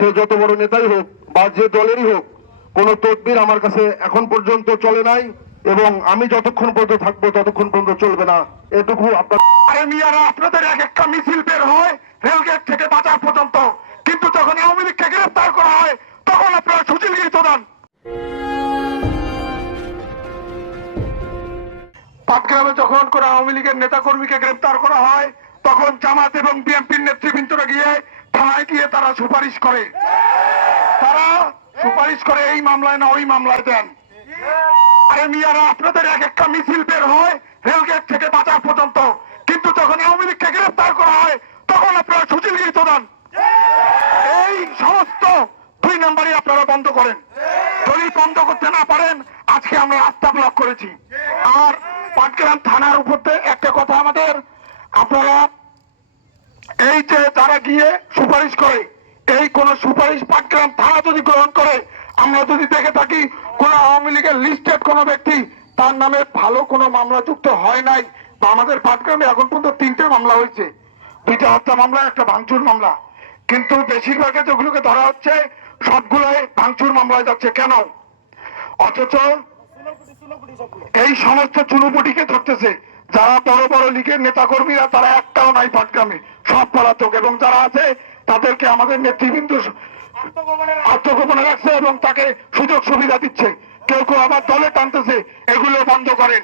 সে যত বড় নেতাই হোক বা যে দলেরই হোক, কোন তদবির আমার কাছে এখন পর্যন্ত চলে নাই এবং আমি যতক্ষণ পর্যন্ত থাকবো ততক্ষণ পর্যন্ত চলবে না। এটুকু আরে মিয়ারা, আপনাদের এক একটা মিছিল বের হয় রেলগেট থেকে বাজার পর্যন্ত, কিন্তু যখন আওয়ামী লীগকে গ্রেফতার করা হয় তখন আপনারা সুচিলগিরি চলান। পাটগ্রামে যখন কোন আওয়ামী লীগের নেতা কর্মীকে গ্রেফতার করা হয় তখন জামাত এবং বিএনপির নেতৃবৃন্দরা গিয়ে থানায় গিয়ে তারা সুপারিশ করে, এই মামলায় না ওই মামলায় দেন। আরে মিয়ারা, আপনাদের এক একটা মিছিল বের হয় রেলগেট থেকে বাজার পর্যন্ত, কিন্তু যখন আওয়ামী লীগকে গ্রেফতার করা হয় তখন আপনারা সুচিলগিরি চলান। এই সমস্ত 2 নম্বরই আপনারা বন্ধ করেন। যদি বন্ধ করতে না পারেন, আজকে আমরা রাস্তা ব্লক করেছি। আর পাটগ্রাম থানার উপর একটা কথা আমাদের, আপনারা এই যে যারা গিয়ে সুপারিশ করে, এই কোন সুপারিশ পাটগ্রাম থানা যদি গ্রহণ করে, আমরা যদি দেখে থাকি কোন আওয়ামী লীগের লিস্টেড কোন ব্যক্তি তার নামে ভালো কোনো মামলা যুক্ত হয় নাই, বা আমাদের পাটগ্রামে এখন পর্যন্ত 3টে মামলা হয়েছে, 2টা হত্যা মামলা, একটা ভাঙচুর মামলা, কিন্তু বেশিরভাগে যেগুলোকে ধরা হচ্ছে সবগুলোই ভাঙচুর মামলায় যাচ্ছে কেন? অথচ এই সমস্ত চুনুপুটিকে ধরতেছে যারা বড় বড় লীগের নেতা কর্মীরা, তারা একটাও নাই পাটগ্রামে, সব পলাতক, এবং যারা আছে তাদেরকে আমাদের নেতৃবৃন্দ আত্মগোপনে রাখছে এবং তাকে সুযোগ সুবিধা দিচ্ছে, কেউ কেউ আবার দলে টানতেছে। এগুলো বন্ধ করেন,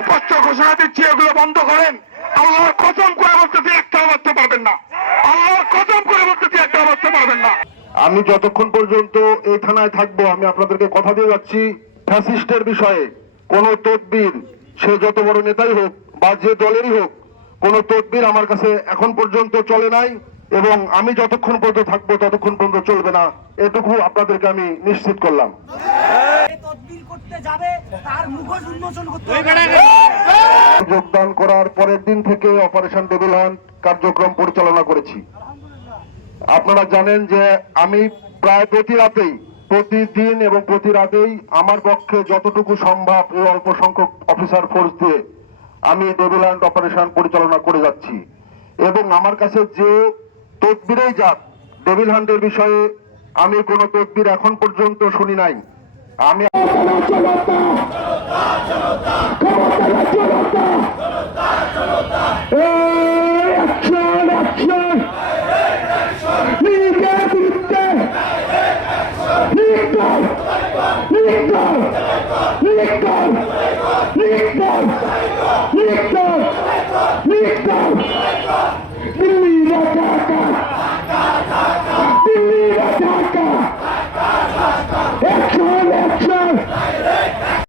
স্পষ্ট ঘোষণা দিচ্ছি, এগুলো বন্ধ করেন। আল্লাহর কসম করে বলতেছি একটাও বাঁচতে পারবেন না, আল্লাহর কসম করে বলতেছি একটাও বাঁচতে পারবেন না। আমি যতক্ষণ পর্যন্ত এই থানায় থাকবো, আমি আপনাদেরকে কথা দিয়ে যাচ্ছি, ফ্যাসিস্টের বিষয়ে কোন তদবির, সে যত বড় নেতাই হোক বা যে দলেরই হোক, কোন তদবির আমার কাছে এখন পর্যন্ত চলে নাই এবং আমি যতক্ষণ পর্যন্ত থাকবো ততক্ষণ পর্যন্ত চলবে না। এটুকু আপনাদেরকে আমি নিশ্চিত করলাম। যোগদান করার পরের দিন থেকে অপারেশন টেবিল হান্ট কার্যক্রম পরিচালনা করেছি। আপনারা জানেন যে আমি প্রায় প্রতিদিন এবং প্রতি রাতেই আমার পক্ষে যতটুকু সম্ভব এই অল্প সংখ্যক অফিসার ফোর্স দিয়ে আমি টেবিল হান্ট অপারেশন পরিচালনা করে যাচ্ছি। এবং আমার কাছে যে তদবিরেই যাক, টেবিল হান্টের বিষয়ে আমি কোনো তদবির এখন পর্যন্ত শুনি নাই। আমি